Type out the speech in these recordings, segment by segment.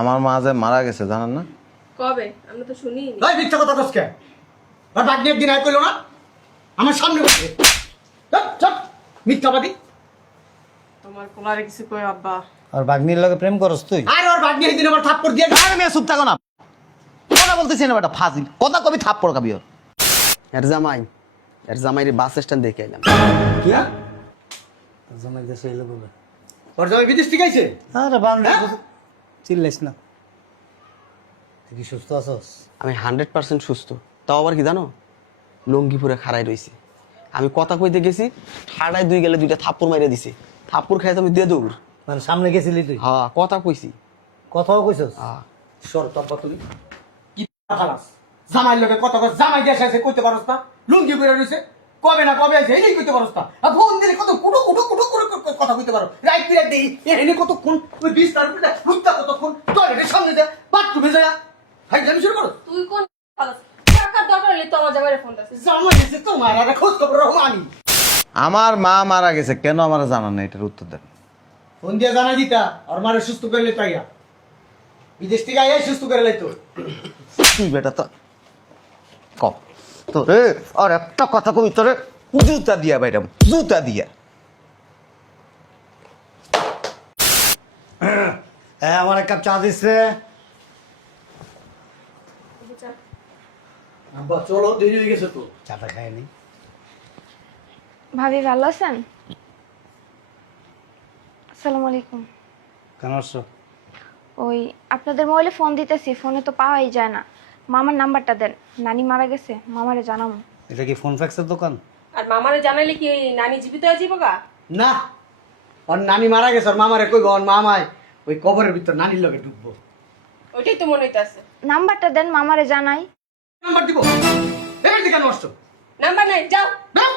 আমার মা যে মারা গেছে জানেন না? কবে? আমরা তো শুনিনি। এই মিথ্যা কথা কইছ কে? আর বাগনি একদিন আয় কইলো না আমার সামনে বসে চট চট মিথ্যাবাদী। তোমার পোলারে কিছু কই আব্বা? আর বাগনির লগে প্রেম করস তুই? আর ওর বাগনি একদিন আমার থাপ্পড় দিয়ে আরে মেয়ে চুপ থাকো না, কথা বলতেছি না বেটা, ফাজিল কথা কবি থাপ্পড় খাবি ওর। এর জামাই বাস স্ট্যান্ড দেখে এলাম। কি হ্যাঁ? জামাই দেশে এলো বলে। ওর জামাই বিদেশ থেকে আইছে? আরে বান্ধব হ্যাঁ? চিল্লাইস না। তুই কি সুস্থ আছস? আমি 100% সুস্থ। তাও আবার কি জানো, লঙ্গি পরে খাড়াই রইছি। আমি কথা কইতে গেছি, ঠাড়ায় দুই গেলে দুইটা থাপ্পড় মাইরা দিছে। থাপ্পড় খাইতে আমি দিয়ে দৌড়। মানে সামনে গেছিলি তুই? হ্যাঁ, কথা কইছি। কথাও কইছস? হ্যাঁ। সর তব্বা তুমি কি খালাস জামাই লোকে কত কথা জামাই দেশ আছে কইতে পারছ না? লুঙ্গি পরে রইছে কবে না কবে আইছে এই কইতে পারছ না? আর ফোন দিলে কত কুটু কুটু কুটু করে কথা কইতে পারো। রাইট পিরিয়ড দেই এনে কতক্ষণ ওই 20 তার পিটা রুত্তা কতক্ষণ টয়লেটের সামনে যা বাথরুমে যা হাই জানি শুরু করো। তুই কোন পালাস? টাকার দরকার হলে তো আমার জামাইরে ফোন দাস। জামাই দিছে তোমার আর খোঁজ খবর রাখো আমি। আমার মা মারা গেছে কেন আমার জানান না, এটার উত্তর দেন। ফোন দিয়ে জানাই দিতা আর মারে সুস্থ করে লইতো আইয়া বিদেশ থেকে আইয়া সুস্থ করে লইতো। তুই বেটা তো ক তোরে আর একটা কথা কবি তোরে জুতা দিয়া বাইরাম, জুতা দিয়া। আমার এক কাপ চা দিস রে। আব্বা চলো দেরি হয়ে গেছে তো। চাটা খাইনি। ভাবি ভালো আছেন? আসসালামু আলাইকুম। কেন আসছো? ওই আপনাদের মোবাইলে ফোন দিতেছি, ফোনে তো পাওয়াই যায় না। মামার নাম্বারটা দেন, নানি মারা গেছে, মামারে জানাবো। এটা কি ফোন ফ্যাক্সের দোকান? আর মামারে জানাইলে কি নানি জীবিত আছে গা? না ওর নানি মারা গেছে ওর মামারে কইব ওর মামায় ওই কবরের ভিতর নানির লগে ঢুকবো। ওইটাই তো মনে হইতাছে। নাম্বারটা দেন, মামারে জানাই। নাম্বার দিব এবার দিকে কেন আসছো? নাম্বার নাই, যাও। দাও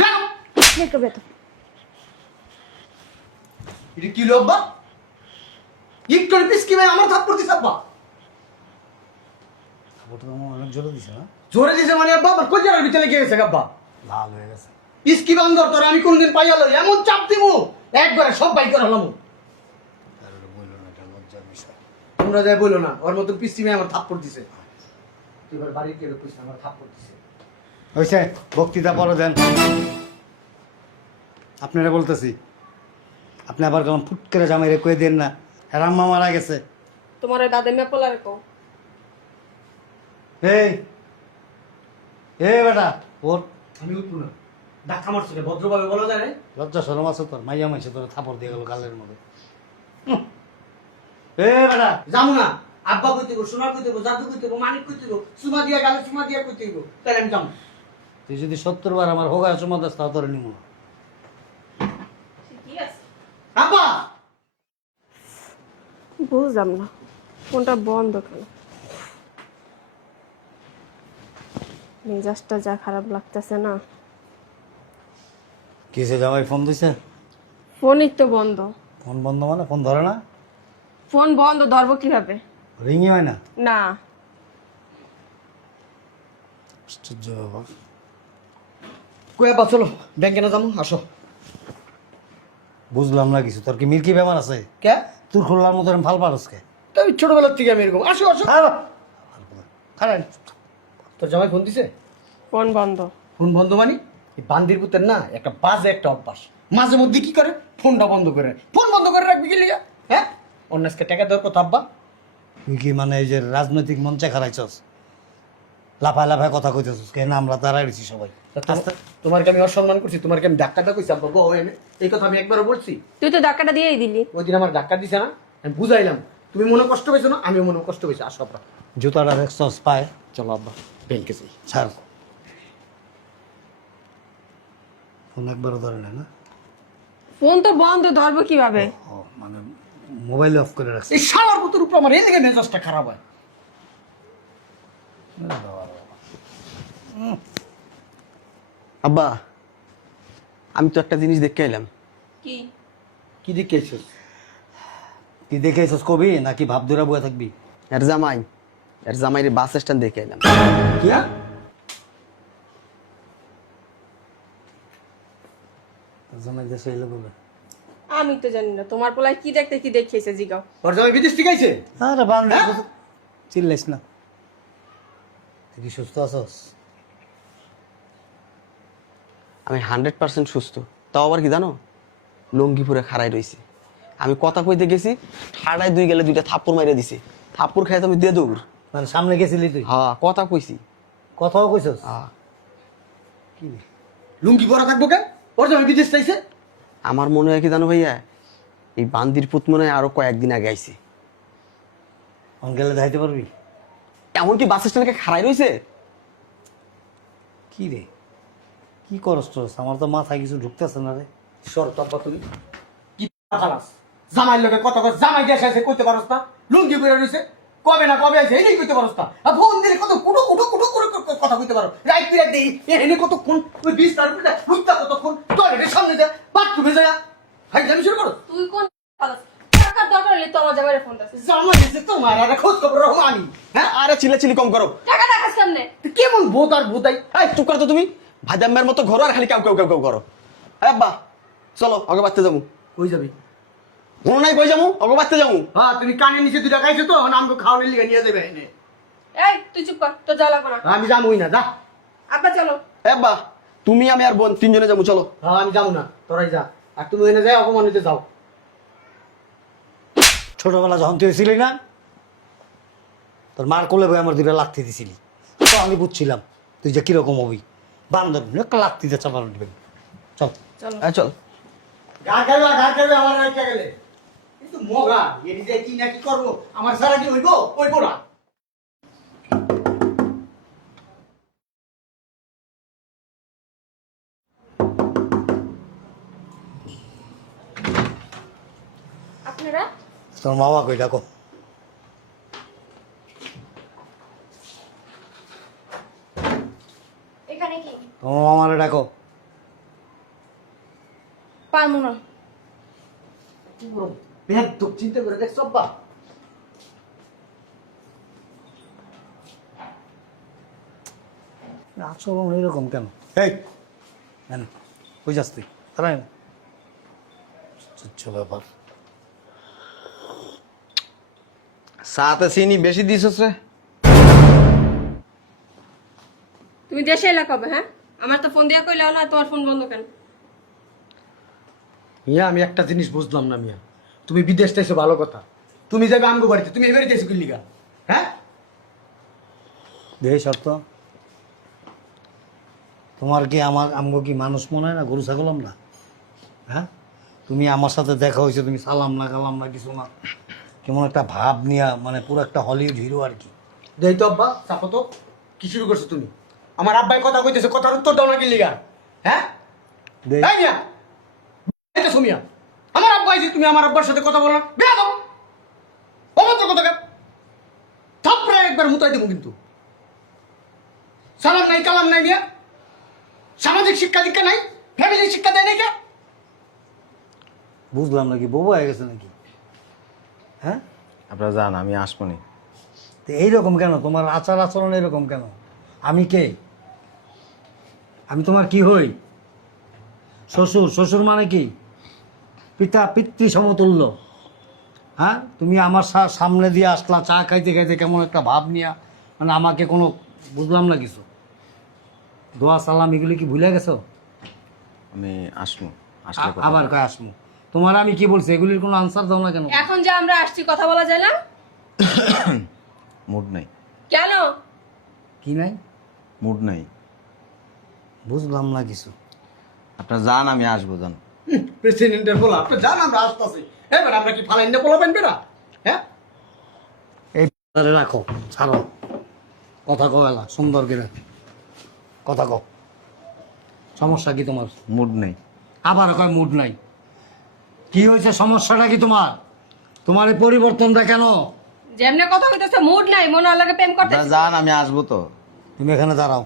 দাও দেখো বেতো। এটা কি লো আব্বা? একটু পিস কি ভাই আমার থাপ্পড় দিছ আব্বা? ওটা তো অনেক জোরে দিছে না? জোরে দিছে মানে আব্বা আমার কলিজার ভিতরে লেগে গেছে আব্বা। লাল হয়ে গেছে। পিস কি বান্দর তোর আমি কোনদিন পাইয়া লই এমন চাপ দিব একবারে সব বাইক করে হলাম। আর ওটা বললো না, এটা লজ্জার বিষয়। তোমরা যাই বলো না ওর মতন পিস টিমে আমার থাপ্পড় দিছে। তুই এবার বাড়ি গিয়ে কইছ আমার থাপ্পড় দিছে। হয়েছে, বক্তৃতা পরে দেন। আপনারা বলতেছি, আপনি আবার কেমন ফুট করে জামাইরে কয়ে দেন না হ্যাঁ আম্মা মারা গেছে। তোমার ওই দাদামিয়া পোলারে কও। এই বেটা ওর আমি উঠবো না ধাক্কা মারছো রে ভদ্রভাবে বলা যায় না? লজ্জা শরম আছে তোর? মাইয়া মাইছে তোর থাপড় দিয়ে গেল গালের মধ্যে। বেটা যাবো না আব্বা কইতে গো সোনা কইতে গো জাদু কইতে গো মানিক কইতে গো সুমা দিয়া গালে সুমা দিয়া কইতে গো তাহলে আমি যাবো। তুই যদি 70 বার আমার হোগা চুমা দাস তাও তোর নিমো। ঠিকই আছে। আব্বা বুঝলাম না ফোনটা বন্ধ কেন? মেজাজটা যা খারাপ লাগতেছে না। কিসে জামাই ফোন দিছে? ফোনই তো বন্ধ। ফোন বন্ধ মানে ফোন ধরে না? ফোন বন্ধ ধরবো কিভাবে? রিংই হয় না? না আশ্চর্য ব্যাপার। কই আব্বা চলো ব্যাংকে না যাবো আসো। বুঝলাম না কিছু, তোর কি মিল্কি ব্যাপার আছে? কে তোর খোলার মতো এরকম ফাল পারস কে? তুই ছোটবেলার থেকে আমি এরকম আসো আসো। খারাপ তোর জামাই ফোন দিছে? ফোন বন্ধ। ফোন বন্ধ মানে এই বান্দির পুতের না একটা বাজে একটা অভ্যাস। মাঝে মধ্যে কি করে ফোনটা বন্ধ করে ফোন বন্ধ করে রাখবি কি লিগা? হ্যাঁ অন্য আজকে টাকা দেওয়ার কথা আব্বা। তুই কি মানে এই যে রাজনৈতিক মঞ্চে খারাইছস, লাফায় লাফায় কথা কইতেছস কেন? আমরা তারাই রয়েছি সবাই। তোমার কি আমি অসম্মান করছি? তোমার কি আমি ধাক্কাটা কইছি আব্বা? গো এনে এই কথা আমি একবারও বলছি? তুই তো ধাক্কাটা দিয়েই দিলি। ওই দিন আমার ধাক্কা দিছে না, আমি বুঝাইলাম। তুমি মনে কষ্ট পেয়েছো না, আমিও মনে কষ্ট পেয়েছি। আসো আব্বা জুতাটা দেখছস পায়? চলো আব্বা ব্যাংকে যাই। ছাড়। ফোন একবারও ধরে না না? ফোন তো বন্ধ ধরবো কিভাবে? ও মানে মোবাইল অফ করে রাখছে। এই শালার পুতুর উপর আমার এই দিকে মেজাজটা খারাপ হয়। আব্বা, আমি তো একটা জিনিস দেখে এলাম। কি? কি দেখেছিস? কি দেখেছস কবি নাকি ভাব ধরে বয়ে থাকবি? এর জামাই বাস স্ট্যান্ড দেখে এলাম। কি হ্যাঁ? জামাই দেশে এলো বলে। আমি তো জানি না তোমার পোলায় কি দেখতে কি দেখিয়েছে জিগাও। ওর জামাই বিদেশ থেকে আইছে? আরে বান্ধব হ্যাঁ? চিল্লাইস না। তুই কি সুস্থ আছস? আমি 100% সুস্থ। তাও আবার কি জানো, লুঙ্গি পরে খাড়াই রইছে। আমি কথা কইতে গেছি, ঠাড়ায় দুই গেলে দুইটা থাপ্পড় মাইরে দিছে। থাপ্পড় খাই তো আমি দিয়ে দৌড়। মানে সামনে গেছিলি তুই? হ্যাঁ, কথা কইছি। কথাও কইছস? হ্যাঁ। কি রে? লুঙ্গি পরা থাকবো কেন? ওর জামাই বিদেশ চাইছে? আমার মনে হয় কি জানো ভাইয়া, এই বান্দির পুত মনে হয় আরো কয়েকদিন আগে আইছে। অঙ্কেলে যাইতে পারবি? এমনকি বাস স্ট্যান্ডে খাড়াই রইছে। কি রে, কি করস টরস? আমার তো মাথায় কিছু ঢুকতেছে না রে। সর তব্বা তুমি কি খালাস জামাইয়ের লোকে কত কথা জামাই দেশ আছে কইতে পারস না? লুঙ্গি পরে রইছে, কবে না কবে আইছে এই কইতে পারস না? আর ফোন দিলে কত কুটো কুটো কুটো করে কথা কইতে পারো। রাইট তুই দেই এনে কতক্ষণ ওই বিষ তার উপরে হুইতা কতক্ষণ টয়লেটের সামনে যা বাথরুমে যা ভাই জানি শুরু করো। তুই কোন খালাস? টাকার দরকার হলে তো আমার জামাইরে ফোন দিছিস। জামাই দিছে তোমার আর খোঁজ খবর রাখো আমি। হ্যাঁ আরে চিল্লাচিল্লি কম করো। টাকা দেখাস সামনে। তুই কেমন বোত আর বোতাই? এই চুপ করো তো তুমি। ভাইদাম্মের মতো ঘরো আর খালি কাউ কাউ কাউ কাউ করো। হ্যাঁ বা চলো আগে বাড়তে যাবো। কই যাবি? মনে নাই কই যাবো, আগে বাড়তে যাবো। হ্যাঁ তুমি কানে নিচে দুটা খাইছো তো আমাকে খাওয়ানোর লিগে নিয়ে যাবে এনে। এই তুই চুপ কর, তোর যাওয়া লাগবে না। আমি যাবই না, যা। আপা চলো। হ্যাঁ বা তুমি আমি আর বোন তিনজনে যাবো, চলো। হ্যাঁ আমি যাবো না, তোরাই যা। আর তুমি এনে যাই অপমানিত যাও। ছোটবেলা যখন তুই ছিলি না, তোর মার কোলে বই আমার দুইটা লাথি দিছিলি, তো আমি বুঝছিলাম তুই যে কিরকম হবি। বান্ধব একটা লাথি দিয়ে চাপানো দিবেন। চল চলো। হ্যাঁ চল। ঘর করবে আমার রাইখা গেলে কিন্তু মগা এটি যে কি না কি করবো আমার সারা কি হইব হইব না। আপনারা তোর মামা কই ডাকো। এখানে কি? তোমার মামারে ডাকো। পারবো না। বেদ চিন্তা করে দেখ সব্বা আচরণ এরকম কেন? এই নেন, কই যাস তুই? তারাই না ব্যাপার। সাথে চিনি বেশি দিছস রে। তুমি দেশে এলা কবে? হ্যাঁ, আমার তো ফোন দিয়া কইলাও না, তোমার ফোন বন্ধ কেন? মিয়া আমি একটা জিনিস বুঝলাম না মিয়া, তুমি বিদেশ চাইছো ভালো কথা, তুমি যাবে আমগো বাড়িতে, তুমি এবারে চাইছো কি লিগা? হ্যাঁ দেহ শর্ত তোমার কি আমার আমগো কি মানুষ মনে হয় না? গরু ছাগল আমরা? হ্যাঁ, তুমি আমার সাথে দেখা হয়েছে, তুমি সালাম না কালাম না কিছু না, কেমন একটা ভাব নিয়া, মানে পুরো একটা হলিউড হিরো আর কি। দেই তো আব্বা চাপো তো, কি শুরু করছো তুমি? আমার আব্বাই কথা কইতেছে, কথার উত্তর দাও না কি লিগা? হ্যাঁ দেখ এই মিয়া এটা সুমিয়া, আমার আব্বা আইছে, তুমি আমার আব্বার সাথে কথা বলো না, বিয়া দাও অভদ্র কথা কেন? থাপড়ে একবার মুতাই দেবো কিন্তু। সালাম নাই কালাম নাই মিয়া, সামাজিক শিক্ষা দীক্ষা নাই, ফ্যামিলি শিক্ষা দেয় নাই কে? বুঝলাম নাকি বউ হয়ে গেছে নাকি? হ্যাঁ, আপনারা যান, আমি আসবনি। তো এইরকম কেন? তোমার আচার আচরণ এরকম কেন? আমি কে? আমি তোমার কি হই? শ্বশুর? শ্বশুর মানে কি? পিতা পিতৃ সমতুল্য। হ্যাঁ, তুমি আমার সামনে দিয়ে আসলা চা খাইতে খাইতে কেমন একটা ভাব নিয়া, মানে আমাকে কোনো বুঝলাম না কিছু। দোয়া সালাম এগুলি কি ভুলে গেছো? আমি আসবো, আসলে কথা আবার কয় আসমু? তোমার আমি কি বলছি এগুলির কোনো আনসার দাও না কেন? এখন যে আমরা আসছি কথা বলা যায় না? মুড নাই। কেন? কি নাই? মুড নাই। বুঝলাম না কিছু। আপনারা যান, আমি আসবো, যান। প্রেসিডেন্টের বলা আপনি জান আমরা আসতেছি, এবার আমরা কি ফালাইন বলা পাইবে না? হ্যাঁ এই রাখো, ছাড়ো, কথা কবেলা সুন্দর করে কথা কও। সমস্যা কি তোমার? মুড নেই। আবার কয় মুড নাই। কি হয়েছে? সমস্যাটা কি তোমার? তোমার এই পরিবর্তনটা কেন? যেমনে কথা কইতেছে মুড নাই, মনে লাগে প্রেম করতে। আপনারা যান, আমি আসবো তো। তুমি এখানে দাঁড়াও,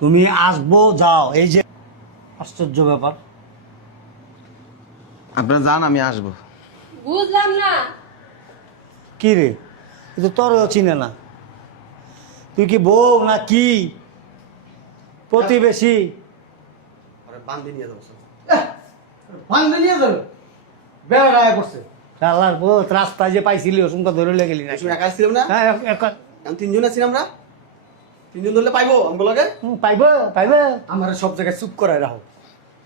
তুমি আসবো যাও, এই যে আশ্চর্য ব্যাপার। আপনারা যান, আমি আসবো। বুঝলাম না। কি রে, কিন্তু তোরও চিনে না। তুই কি বউ না কি প্রতিবেশী? বান্ধি নিয়ে যাবো। ভাঙতে নিয়ে যাবে বেড়া আয় পড়ছে শালার বহুত রাস্তায় যে পাইছিলি ওসুমকা ধরে লয়ে গেলি না তুমি একা ছিলাম না হ্যাঁ আমি তিনজন আছি আমরা তিনজন ধরলে পাইবো আমগুলোকে পাইবো পাইবো আমার সব জায়গায় চুপ করায় রাখো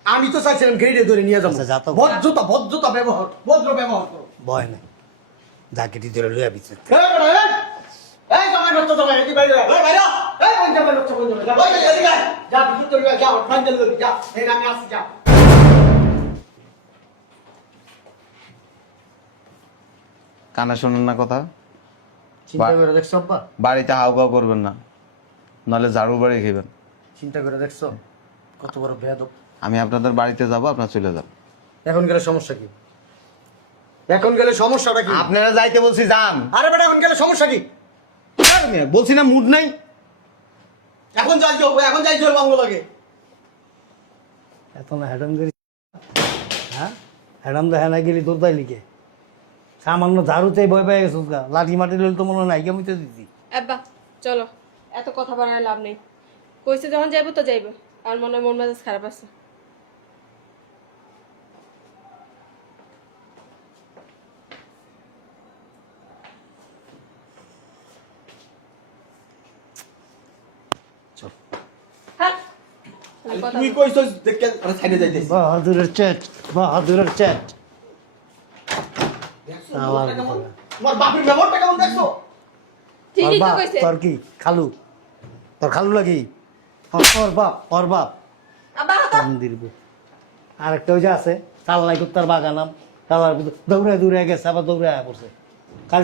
আমি তো চাইছিলাম গেড়ে ধরে নিয়ে যাবো আচ্ছা, যা তো। ভদ্রতা ব্যবহার ভদ্র ব্যবহার করো ভয় নাই জ্যাকেটি ধরে লইয়া বিচ্ছে এই জামাই বাচ্চা জামাই এদিকে বাইরে আয়। এই বাইরে আয়। এই জামাই বাচ্চা বন্ধ যা এদিকে আয়। যা ভিতর লইয়া যা ফাইনাল লই যা এই আমি আসছি যা কানে শোনেন না কথা? চিন্তা করে দেখছো আব্বা বাড়িতে হাউকাউ করবেন না, নাহলে ঝাড়ু বাড়ি খেবেন। চিন্তা করে দেখছো কত বড় বেয়াদব আমি আপনাদের বাড়িতে যাব, আপনারা চলে যান। এখন গেলে সমস্যা কি এখন গেলে সমস্যাটা কি আপনারা যাইতে বলছি যান। আরে বেটা এখন গেলে সমস্যা কি বলছি না মুড নাই। এখন যাই চলবো এখন যাই চলবো আমগুলোকে এত না হ্যাডাম গেলি হ্যাঁ হ্যাডাম তো হ্যাঁ না গেলি তোর তাই লিখে সামান্য ঝাড়ুতেই ভয় পেয়ে গেছিস গা লাঠি মাটি লইলে তো মনে হয় নাই কেমন দিতি আব্বা চলো, এত কথা বাড়ায় লাভ নেই। কইছে যখন যাইবো তো যাইবো। আমার মনে হয় মন মেজাজ খারাপ আছে। হ্যাঁ, খালি কথা তুই বল। কইছস দেখে সাইডে যাইতেছি বাহাদুরের চ্যাট বাহাদুরের চ্যাট তোমার বাপের ব্যবহারটা কেমন দেখছো ঠিকই তো কইছে। তোর কি খালু তোর খালু লাগি ওর বাপ আব্বা হাতা। মন্দির আর একটা ওই যে আছে চাল্লাই কুত্তার বাগানাম চালার দৌড়ে দৌড়ে গেছে আবার দৌড়ে আয়া পড়ছে কাল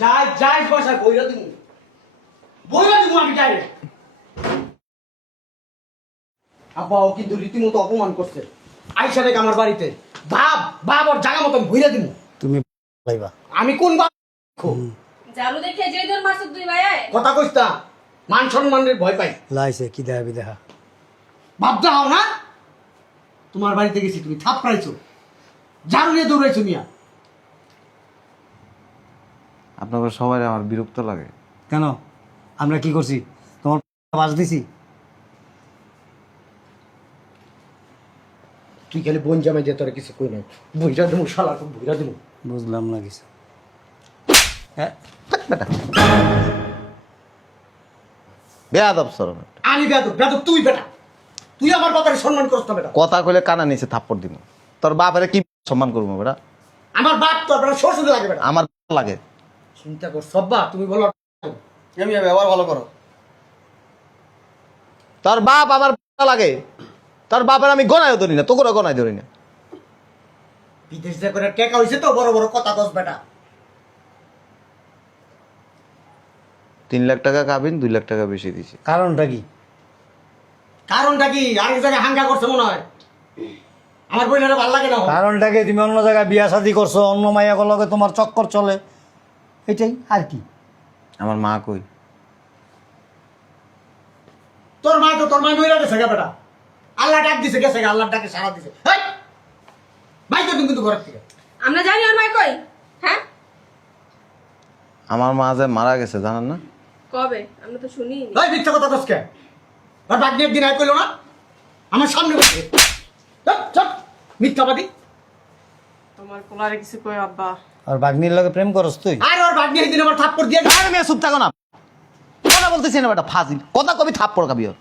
যাই যাই বসা বইরা দিমু আমি যাই আব্বা ও কিন্তু রীতিমতো অপমান করছে আইসা দেখ আমার বাড়িতে ভাব ওর জায়গা মতন ভইরা দিমু তুমি লাইবা আমি কোন বাপ জালু দেখে যে দর মাসুদ দুই ভাই আয়। কথা কইস না মান সম্মানের ভয় পাই লাইছে কি দেখা বিদেহা ভাবতে হও না তোমার বাড়িতে গেছি তুমি থাপ পাইছো ঝাড়ু নিয়ে দৌড়াইছো মিয়া আপনাদের সবাই আমার বিরক্ত লাগে। কেন আমরা কি করছি তোমার বাস দিছি তুই খালি বোন জামাই যে তোর কিছু কই নাই বইরা দেবো শালা বইরা দেবো বুঝলাম না কিছু হ্যাঁ বেয়াদব সরম। আমি বেদব তুই বেটা তুই আমার বাবার সম্মান করছ না বেটা কথা কইলে কানা নিচে থাপ্পড় দিব। তোর বাপেরে কি সম্মান করবো বেটা? আমার বাপ তোর বেটা শ্বশুর লাগে বেটা আমার লাগে। চিন্তা কর সব্বা তুমি বলো আমি ব্যবহার ভালো করো তোর বাপ আমার লাগে। তোর বাপের আমি গনায় ধরি না, তোকে গনায় ধরি না। বিদেশ যা করে টেকা হইছে তো বড় বড় কথা কস বেটা 3 লাখ টাকা কাবিন, 2 লাখ টাকা বেশি দিছি। কারণটা কি কারণটা কি আরেক জায়গায় হাঙ্গা করছে মনে হয় আমার বোনেরা ভালো লাগে না কারণটা কি তুমি অন্য জায়গায় বিয়া শাদি করছো অন্য মাইয়া লগে তোমার চক্কর চলে এটাই আর কি আমার মা কই? তোর মা মহিলা গেছে গা বেটা আল্লাহ ডাক দিছে গেছে গা আল্লাহ ডাকে সারা দিছে হেই! ভাই তো কিন্তু ঘরের থেকে আমরা জানি ওর ভাই কই। হ্যাঁ আমার মা যে মারা গেছে জানেন না? কবে? আমরা তো শুনি। ভাই মিথ্যা কথা কসকে আর বাদ দিয়ে একদিন আয় কইলো না আমার সামনে বসে চপ মিথ্যাবাদী তোমার পোলারে কিছু কই আব্বা। আর বাগনির লগে প্রেম করস তুই আর ওর বাদ দিয়ে একদিন আমার থাপ্পড় দিয়ে আরে মেয়ে চুপ থাকো না। কথা বলতেছি না বেটা, ফাজিল কথা কবি থাপ্পড় খাবি ওর।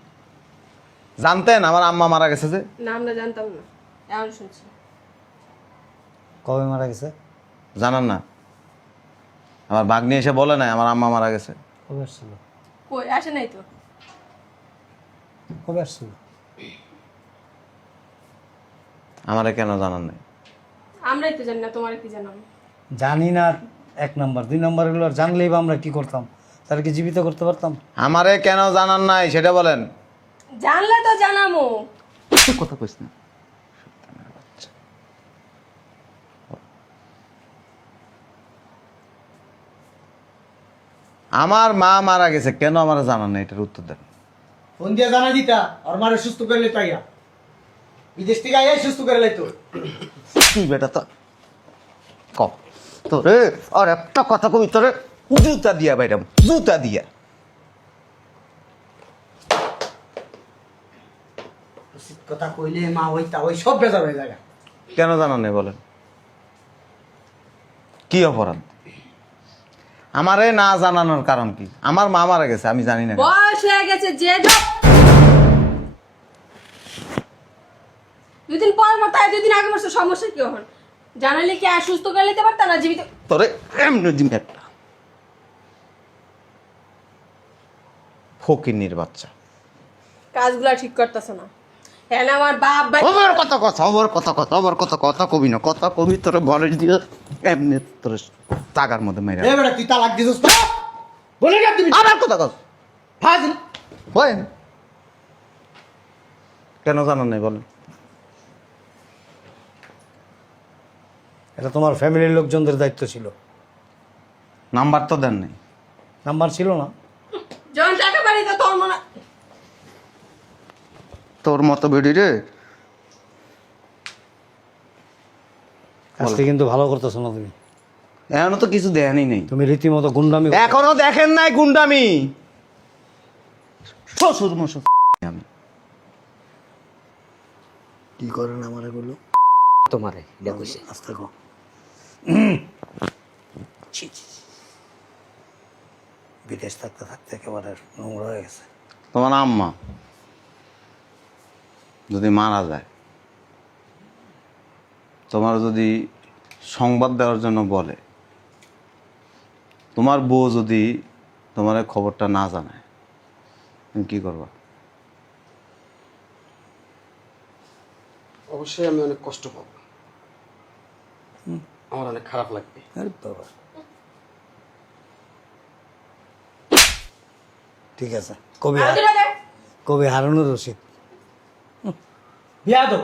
জানতেন আমার আম্মা মারা গেছে যে? না আমরা জানতাম না, এখন শুনছি। কবে মারা গেছে জানান না? আমার ভাগ্নি এসে বলে নাই আমার আম্মা মারা গেছে। কবে আসছিল কই আসে নাই তো। কবে আসছিল আমারে কেন জানান নাই? আমরাই তো জানি না, তোমার কি জানাবো? জানি না 1 নাম্বার 2 নাম্বার এগুলো আর জানলেই বা আমরা কি করতাম তার কি জীবিত করতে পারতাম আমারে কেন জানান নাই সেটা বলেন। জানলে তো জানামো। কথা কইস না। আমার মা মারা গেছে কেন আমার জানান নাই, এটার উত্তর দেন। ফোন দিয়ে জানা দিতা আর মারে সুস্থ করে লইতো আইয়া বিদেশ থেকে আইয়া সুস্থ করে লইতো তুই বেটা তো ক তো রে আর একটা কথা কবি তোরে জুতা দিয়া বাইরাম, জুতা দিয়া। উচিত কথা কইলে মা ওই তা ওই সব বেজার হয়ে যায়। কেন জানা নেই বলেন? কি অপরাধ? আমারে না জানানোর কারণ কি? আমার মা মারা গেছে, আমি জানি না। বয়স হয়ে গেছে যে দুদিন পর তাই 2 দিন আগে বসে সমস্যা কি হন? জানালে কি আর সুস্থ করে নিতে পারতা না জীবিত? তোরে এমনি দিন একটা ফকিন্নির বাচ্চা। কাজগুলা ঠিক করতেছ না। হ্যাঁ না, আমার বাপ ভাই ওর কথা কবি না, কথা কবি তোরে বলে দিয়ে এমনি তোর টাকার মধ্যে মেরে এ বেটা তুই তালাক দিছিস না? বলে গেল দিবি আবার কথা কস ফাজিল। হয় কেন জানা নেই বলেন? এটা তোমার ফ্যামিলির লোকজনদের দায়িত্ব ছিল। নাম্বার তো দেন নাই। নাম্বার ছিল না? যখন টাকা বাড়ি তো তোর মনে তোর মতো বেডি রে। আজকে কিন্তু ভালো করতেছো না তুমি। এখনো তো কিছু দেয়নি নেই। তুমি রীতিমতো গুন্ডামি এখনো দেখেন নাই গুন্ডামি। শ্বশুর মশুর আমি কি করেন আমার এগুলো? তোমারে এটা কইছে। আস্তে কো। বিদেশ থাকতে থাকতে একেবারে নোংরা হয়ে গেছে। তোমার আম্মা যদি মারা যায়, তোমার যদি সংবাদ দেওয়ার জন্য বলে, তোমার বউ যদি তোমার এই খবরটা না জানায়, তুমি কি করবা? অবশ্যই আমি অনেক কষ্ট পাবো, আমার অনেক খারাপ লাগবে। আরে বাবা, ঠিক আছে। কবি হারুনুর রশিদ। বিয়া দো।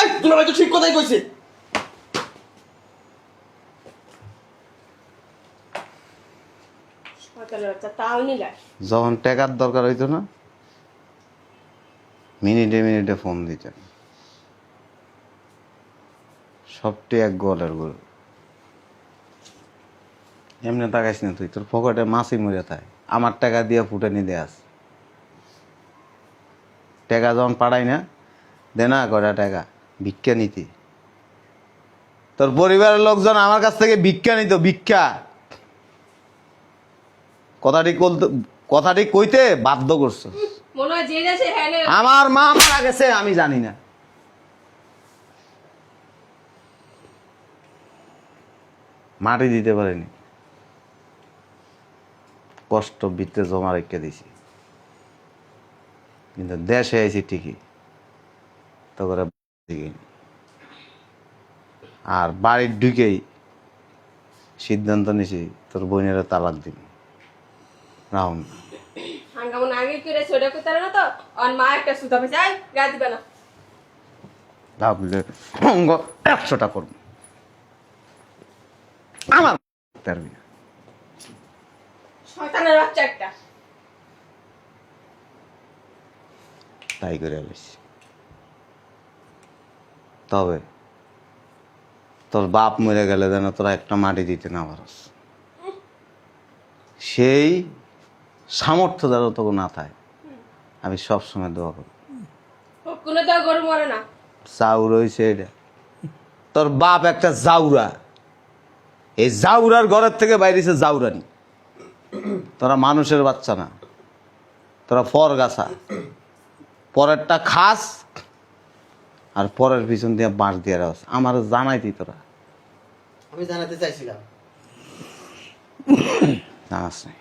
এই দুলাভাই তো ঠিক কথাই কইছে। সকালের বাচ্চা তাও নিলা। যখন টাকার দরকার হইতো না, মিনিটে মিনিটে ফোন দিতেন। সবটি এক গোয়ালের গরু। এমনি তাকাইস না তুই, তোর পকেটে মাছি মরে থাকে। আমার টাকা দিয়ে ফুটানি দেয়াস। টাকা যখন পাঠাই না, দে না কটা টাকা ভিক্ষা নিতে। তোর পরিবারের লোকজন আমার কাছ থেকে ভিক্ষা নিত, ভিক্ষা। কথাটি কইতে বাধ্য করছো। মনে হয় যে যাচ্ছে হ্যাঁ না। আমার মা মারা গেছে, আমি জানি না। মাটি দিতে পারিনি, কষ্ট বৃত্তে জমা রেখে দিছি। কিন্তু দেশে আইছি ঠিকই, তো করে দিইনি। আর বাড়ির ঢুকেই সিদ্ধান্ত নিছি তোর বোনের তালাক দিন। রাহুল হাঙ্গামন আগে করে ছোটা করতে না তো, আর মা একটা সুতা পেয়েছে, আয় গা দিবে না। ভাবলে অঙ্গ 100টা করব আমার পারবি না। শয়তানের বাচ্চা একটা। তাই করে আলিস। তবে তোর বাপ মরে গেলে যেন তোরা একটা মাটি দিতে না পারস, সেই সামর্থ্য যেন তোকে না থাকে, আমি সবসময় দোয়া করি। কোনো তো গরু মরে না। চাউর হয়েছে এটা, তোর বাপ একটা জাউরা। এই জাউরার ঘরের থেকে বাইরেছে জাউরানি। তোরা মানুষের বাচ্চা না, তোরা ফর গাছা। পরেরটা খাস আর পরের পিছন দিয়ে বাঁশ দিয়ে রাস। আমার জানাইতি তোরা আমি জানাতে চাইছিলাম, জানাস নাই।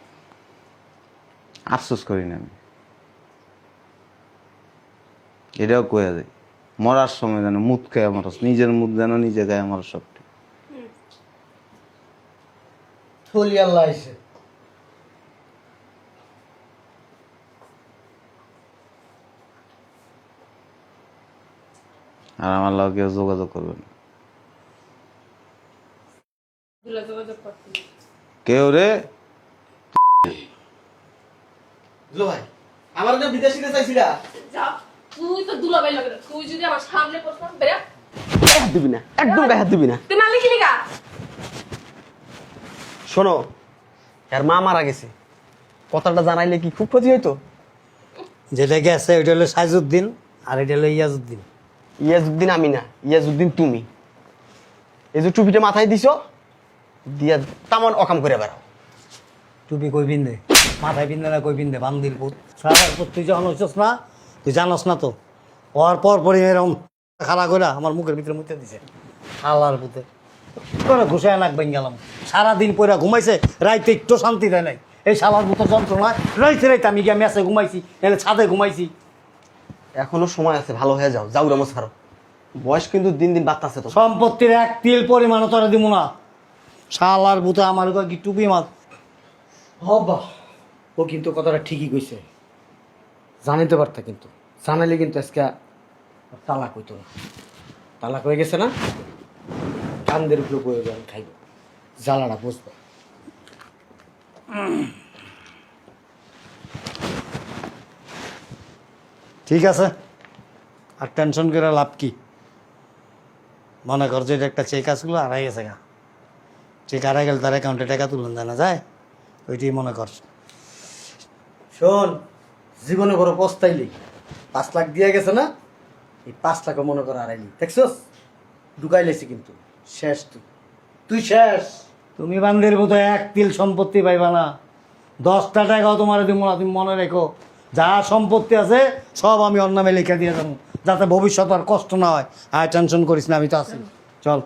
আফসোস করি না আমি, এটাও কয়ে যায় মরার সময় যেন মুখ খেয়ে মরস, নিজের মুখ যেন নিজে গায়ে মরস। সব থলি আল্লাহ আইছে। আর আমার লগে কেউ যোগাযোগ করবে না দুলা যোগাযোগ করতে। কেউ রে। দুলাভাই আমার তো বিদেশিতে চাইছিলা। যা, তুই তো দুলা বাইল লাগে। তুই যদি আমার সামনে পড়ছ বেরা, গায়ে হাত দিবি না, একদম গায়ে হাত দিবি না। তুই মারলি কি লিগা? শোনো, আর মা মারা গেছে, কথাটা জানাইলে কি খুব ক্ষতি হইতো? যেটা গেছে ওইটা হলো সাইজুদ্দিন, আর এটা হলো ইয়াজউদ্দিন। ইয়াজউদ্দিন আমি না, ইয়াজউদ্দিন তুমি। এই যে টুপিটা মাথায় দিছো, দিয়া তামান অকাম করে বেড়াও। টুপি কই পিন্দে, মাথায় পিন্দে না কই পিন্দে, বান্দির পুত সারার পুত। তুই যখন হইছস না, তুই জানস না তো, হওয়ার পর পরই এরকম খাড়া করে আমার মুখের ভিতরে মুতে দিছে হালার পুতে করে ঘুষায় নাক ভেঙে গেলাম। সারাদিন পয়রা ঘুমাইছে, রাইতে একটু শান্তি দেয় নাই। এই শালার পুতো যন্ত্রণায় রাইতে রাইতে আমি গিয়ে মেসে ঘুমাইছি, এলে ছাদে ঘুমাইছি। এখনো সময় আছে, ভালো হয়ে যাও, যাও রামো ছাড়ো। বয়স কিন্তু দিন দিন বাড়তেছে তো। সম্পত্তির এক তিল পরিমাণও তোরা দিব না। শালার পুতে আমার কি টুপি মাছ হবা, ও কিন্তু কথাটা ঠিকই কইছে। জানাইতে পারতা, কিন্তু জানাইলে কিন্তু আজকে তালাক হইতো না। তালাক হয়ে গেছে না, কান্দের উপরে বয়ে গান খাইব, জ্বালাটা বুঝবে। ঠিক আছে, আর টেনশন করে লাভ কি? মনে কর যে এটা একটা চেক আসলো হারাই গেছে গা, চেক হারাই গেলে তার অ্যাকাউন্টে টাকা তুলন দেয় না যায়, ওইটাই মনে কর। শোন, জীবনে বড় পস্তাইলি, 5 লাখ দিয়ে গেছে না, এই 5 লাখও মনে কর হারাইলি। দেখছস, ঢুকাই লেছি কিন্তু। শেষ তুই শেষ। তুমি বান্দির মতো এক তিল সম্পত্তি পাইবা না, 10টা টাকাও তোমার দিব না। তুমি মনে রেখো, যা সম্পত্তি আছে সব আমি অন্য নামে লিখে দিয়ে যাবো, যাতে ভবিষ্যৎ আর কষ্ট না হয়। আর টেনশন করিস না, আমি তো আছি। চল।